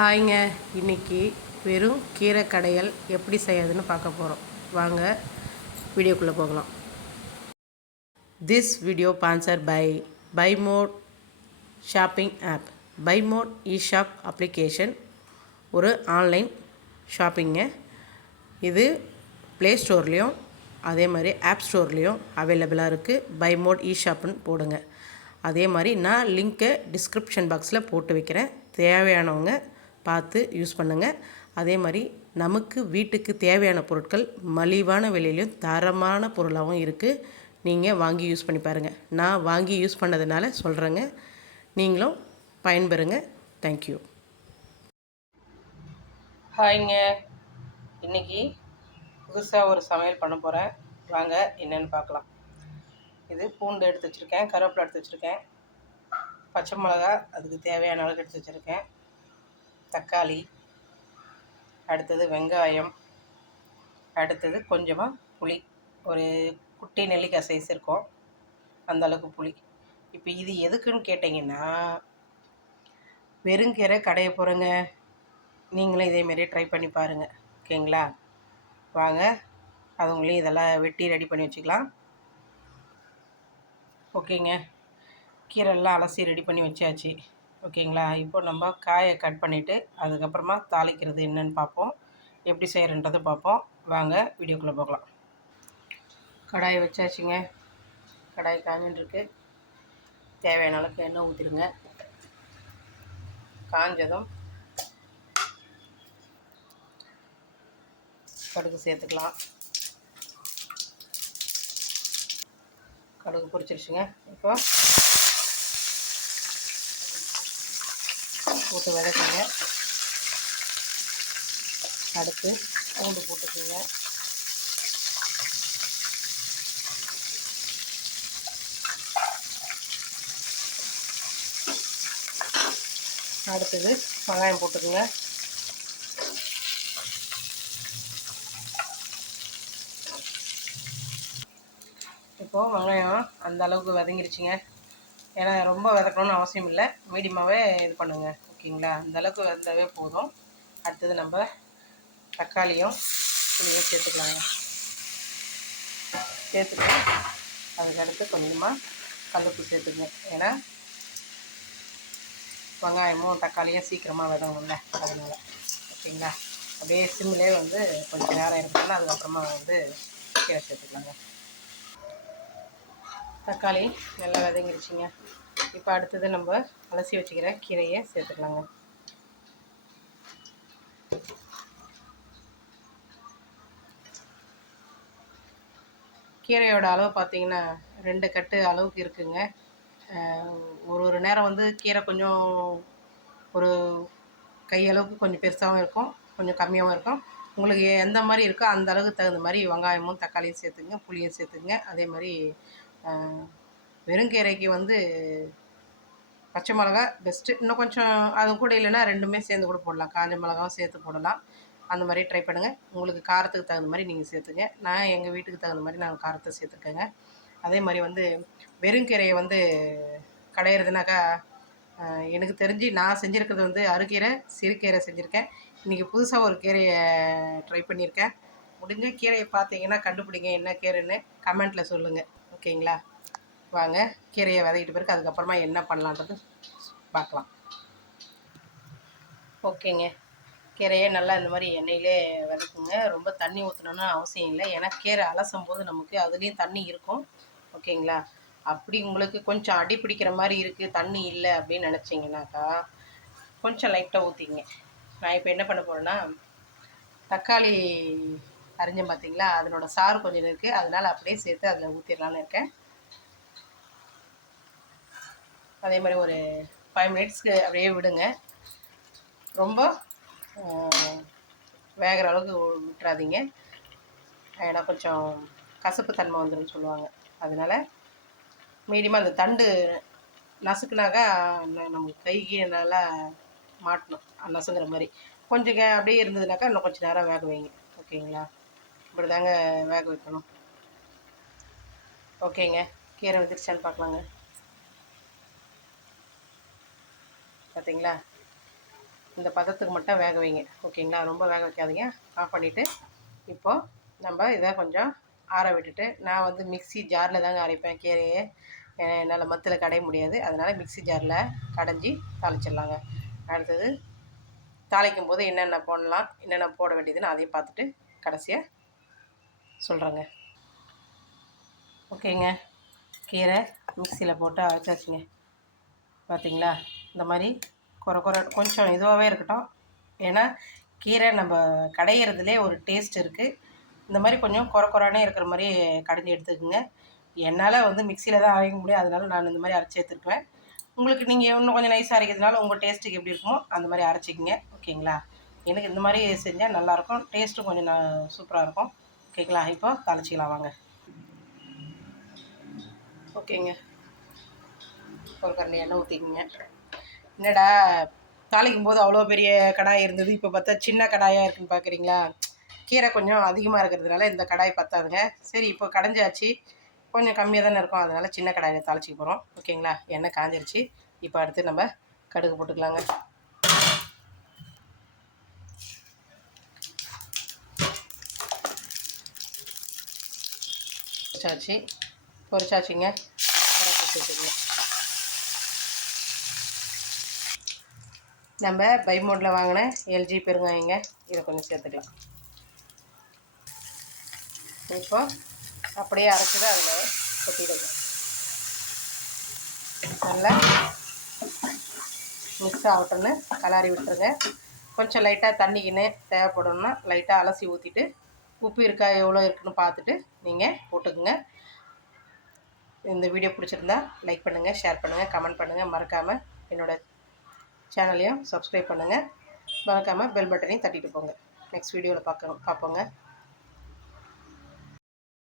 ஹாய்ங்க இன்னைக்கு வெறும் கீரை கடையல் எப்படி செய்யறதுன்னு பார்க்க போகிறோம் வாங்க வீடியோக்குள்ளே போகலாம். This video sponsor by by mode shopping app by mode e shop application ஒரு ஆன்லைன் ஷாப்பிங்க இது ப்ளே ஸ்டோர்லேயும் அதே மாதிரி ஆப் ஸ்டோர்லேயும் அவைலபிளாக இருக்குது பை மோட் இ ஷாப்னு போடுங்க. அதே மாதிரி நான் லிங்க்கை டிஸ்கிரிப்ஷன் பாக்ஸில் போட்டு வைக்கிறேன். தேவையானவங்க பார்த்து யூஸ் பண்ணுங்கள் அதே மாதிரி நமக்கு வீட்டுக்கு தேவையான பொருட்கள் மலிவான விலையிலையும் தரமான பொருளாகவும் இருக்குது நீங்கள் வாங்கி யூஸ் பண்ணி பாருங்கள் நான் வாங்கி யூஸ் பண்ணதுனால சொல்கிறேங்க நீங்களும் பயன்பெறுங்க. தேங்க்யூ ஹாய்ங்க இன்னைக்கு புதுசாக ஒரு சமையல் பண்ண போகிறேன் வாங்க என்னென்னு பார்க்கலாம். இது பூண்டு எடுத்து வச்சுருக்கேன் கருவேப்பிலை எடுத்து வச்சுருக்கேன். பச்சை மிளகா அதுக்கு தேவையான அளவுக்கு எடுத்து வச்சுருக்கேன். தக்காளி அடுத்தது வெங்காயம் அடுத்தது கொஞ்சமாக புளி. ஒரு குட்டி நெல்லிக்காய் சைஸ் இருக்கும். அந்தளவுக்கு புளி. இப்போ இது எதுக்குன்னு கேட்டிங்கன்னா வெறுங்கீரை கடைய போகிறேங்க நீங்களும் இதேமாரி ட்ரை பண்ணி பாருங்கள் ஓகேங்களா? வாங்க அதுங்களையும் இதெல்லாம் வெட்டி ரெடி பண்ணி வச்சுக்கலாம். ஓகேங்க. கீரைலாம் அலசி ரெடி பண்ணி வச்சாச்சு. ஓகேங்களா? இப்போ நம்ம காயை கட் பண்ணிவிட்டு அதுக்கப்புறமா தாளிக்கிறது என்னன்னு பார்ப்போம். எப்படி செய்கிறன்றதை பார்ப்போம். வாங்க வீடியோக்குள்ளே போகலாம். கடாயை வச்சாச்சுங்க. கடாய் காஞ்சின்ட்டுருக்கு தேவையான அளவுக்கு எண்ணெய் ஊற்றிடுங்க காஞ்சதும் கடுகு சேர்த்துக்கலாம். கடுகு பொரிச்சிருச்சுங்க. இப்போ போட்டு விளக்குங்க அடுத்து பூண்டு போட்டுக்குங்க. அடுத்தது வெங்காயம் போட்டுக்குங்க. இப்போது வெங்காயம் அந்த அளவுக்கு வதங்கிருச்சுங்க. ஏன்னா ரொம்ப வதக்கணும்னு அவசியம் இல்லை. மீடியமாகவே இது பண்ணுங்கள் ஓகேங்களா? அந்த அளவுக்கு வந்தாவே போதும். அடுத்தது நம்ம தக்காளியும் புளியும் சேர்த்துக்கலாங்க. சேர்த்துட்டு அதுக்கடுத்து கொஞ்சமாக கல்லுப்பு சேர்த்துக்குங்க. ஏன்னா வெங்காயமும் தக்காளியும் சீக்கிரமாக வதங்கணும்ல அதனால். ஓகேங்களா? அப்படியே சிம்மிலே வந்து கொஞ்சம் நேரம் இருக்கணும் அதுக்கப்புறமா வந்து கீரை சேர்த்துக்கலாங்க. தக்காளி நல்லா வதங்கிடுச்சிங்க இப்போ அடுத்தது நம்ம அலசி வச்சுக்கிற கீரையை சேர்த்துக்கலாங்க. கீரையோட அளவு பார்த்தீங்கன்னா ரெண்டு கட்டு அளவுக்கு இருக்குங்க. ஒரு ஒரு நேரம் வந்து கீரை கொஞ்சம் ஒரு கையளவுக்கு கொஞ்சம் பெருசாகவும் இருக்கும் கொஞ்சம் கம்மியாகவும் இருக்கும். உங்களுக்கு எந்த மாதிரி இருக்கோ அந்த அளவுக்கு தகுந்த மாதிரி வெங்காயமும் தக்காளியும் சேர்த்துங்க புளியும் சேர்த்துங்க. அதே மாதிரி வெறுங்கீரைக்கு வந்து பச்சை மிளகா பெஸ்ட்டு இன்னும் கொஞ்சம் அது கூட இல்லைன்னா ரெண்டுமே சேர்ந்து கூட போடலாம். காஞ்ச மிளகாவும் சேர்த்து போடலாம். அந்த மாதிரி ட்ரை பண்ணுங்கள் உங்களுக்கு காரத்துக்கு தகுந்த மாதிரி நீங்கள் சேர்த்துங்க. நான் எங்கள் வீட்டுக்கு தகுந்த மாதிரி நாங்கள் காரத்தை சேர்த்துக்கேங்க. அதே மாதிரி வந்து வெறுங்கீரையை வந்து கடையிறதுனாக்கா எனக்கு தெரிஞ்சு நான் செஞ்சுருக்கிறது வந்து அருக்கீரை சிறுகீரை செஞ்சுருக்கேன். இன்றைக்கி புதுசாக ஒரு கீரையை ட்ரை பண்ணியிருக்கேன். முடிஞ்ச கீரையை பார்த்தீங்கன்னா கண்டுபிடிங்க என்ன கீரைன்னு கமெண்ட்டில் சொல்லுங்கள் ஓகேங்களா வாங்க கீரையை விதைக்கிட்டு பிறகு அதுக்கப்புறமா என்ன பண்ணலான்றது பார்க்கலாம். ஓகேங்க. கீரையை நல்லா இந்த மாதிரி எண்ணெயிலே விதைக்குங்க. ரொம்ப தண்ணி ஊற்றணும்னு அவசியம் இல்லை. ஏன்னா கீரை அலசும் போது நமக்கு அதுலேயும் தண்ணி இருக்கும். ஓகேங்களா? அப்படி உங்களுக்கு கொஞ்சம் அடி பிடிக்கிற மாதிரி இருக்குது தண்ணி இல்லை அப்படின்னு நினச்சிங்கனாக்கா கொஞ்சம் லைட்டாக ஊற்றிங்க நான் இப்போ என்ன பண்ண போகிறேன்னா தக்காளி அரிஞ்சேன் பார்த்தீங்களா அதனோட சாறு கொஞ்சம் இருக்குது அதனால் அப்படியே சேர்த்து அதில் ஊற்றிடலான்னு இருக்கேன். அதே மாதிரி ஒரு ஃபைவ் மினிட்ஸ்க்கு அப்படியே விடுங்க. ரொம்ப வேகிற அளவுக்கு விட்டுறாதீங்க. ஏன்னா கொஞ்சம் கசப்பு தன்மை வந்துடும் சொல்லுவாங்க. அதனால் மீடியமாக அந்த தண்டு நசுக்குனாக்கா நம்ம கைக்கு நல்லா மாட்டணும். நசுங்கிற மாதிரி. கொஞ்சம் அப்படியே இருந்ததுனாக்கா இன்னும் கொஞ்சம் நேரம் வேக வைங்க. ஓகேங்களா? இப்படி தாங்க வேக வைக்கணும். ஓகேங்க. கீரை வந்துருச்சான்னு பார்க்கலாங்க. பார்த்தீங்களா இந்த பதத்துக்கு மட்டும் வேக வைங்க. ஓகேங்களா? ரொம்ப வேக வைக்காதீங்க. ஆஃப் பண்ணிவிட்டு இப்போது நம்ம இதை கொஞ்சம் ஆற விட்டுட்டு நான் வந்து மிக்ஸி ஜாரில் தாங்க அரைப்பேன். கீரையை என்னால் மத்தில் கடைய முடியாது. அதனால் மிக்ஸி ஜாரில் கடைஞ்சி தாளிச்சிடலாங்க. அடுத்தது தாளிக்கும் போது என்னென்ன போடலாம் என்னென்ன போட வேண்டியதுன்னு அதையும் பார்த்துட்டு கடைசியாக சொல்கிறேங்க ஓகேங்க. கீரை மிக்சியில் போட்டு அரைச்சாச்சுங்க. பார்த்தீங்களா இந்த மாதிரி குறை குறை கொஞ்சம் இதுவாகவே இருக்கட்டும். ஏன்னா கீரை நம்ம கடையிறதுலே ஒரு டேஸ்ட் இருக்குது இந்த மாதிரி கொஞ்சம் குறை குறானே இருக்கிற மாதிரி கடைஞ்சி எடுத்துக்கோங்க. என்னால் வந்து மிக்சியில் தான் அரைக்க முடியும். அதனால நான் இந்த மாதிரி அரைச்சி எடுத்துருக்குவேன் உங்களுக்கு நீங்கள் இன்னும் கொஞ்சம் நைஸாக அரைக்கிறதுனால உங்கள் டேஸ்ட்டுக்கு எப்படி இருக்குமோ அந்த மாதிரி அரைச்சிக்கிங்க. ஓகேங்களா? எனக்கு இந்த மாதிரி செஞ்சால் நல்லாயிருக்கும் டேஸ்ட்டும் கொஞ்சம் நான் சூப்பராக இருக்கும். ஓகேங்களா? இப்போ தாளிச்சிக்கலாம் வாங்க. ஓகேங்க. ஒரு கரண்டி எண்ணெய் ஊற்றிக்கிங்க என்னடா தாளிக்கும் போது அவ்வளோ பெரிய கடாய் இருந்தது இப்போ பார்த்தா சின்ன கடாயாக இருக்குன்னு பார்க்குறீங்களா கீரை கொஞ்சம் அதிகமாக இருக்கிறதுனால இந்த கடாய் பத்தாதுங்க. சரி இப்போ கடைஞ்சாச்சு. கொஞ்சம் கம்மியாக தானே இருக்கும் அதனால் சின்ன கடாயில் தாளிச்சிக்க போகிறோம் ஓகேங்களா? எண்ணெய் காஞ்சிருச்சு. இப்போ அடுத்து நம்ம கடுகு போட்டுக்கலாங்க. பொரிச்சாச்சு. பொரிச்சாச்சுங்க. வச்சுக்கலாம். நம்ம பை மோடில் வாங்கின எல்ஜி பெருங்காயங்க. இதை கொஞ்சம் சேர்த்துக்கலாம். இப்போ அப்படியே அரைச்சது அதில் கொட்டிடுங்க. நல்லா மிக்ஸ் ஆகட்டும்னு கலாரி விட்டுருங்க. கொஞ்சம் லைட்டாக தண்ணிக்கின்னு தேவைப்படணும்னா லைட்டாக அலசி ஊற்றிட்டு உப்பு இருக்கா எவ்வளோ இருக்குன்னு பார்த்துட்டு நீங்கள் போட்டுக்குங்க. இந்த வீடியோ பிடிச்சிருந்தா லைக் பண்ணுங்கள் ஷேர் பண்ணுங்கள் கமெண்ட் பண்ணுங்கள் மறக்காமல் என்னோடய சேனலையும் சப்ஸ்கிரைப் பண்ணுங்கள் மறக்காமல் பெல் பட்டனையும் தட்டிட்டு போங்க. நெக்ஸ்ட் வீடியோவில் பார்க்க பார்ப்போங்க.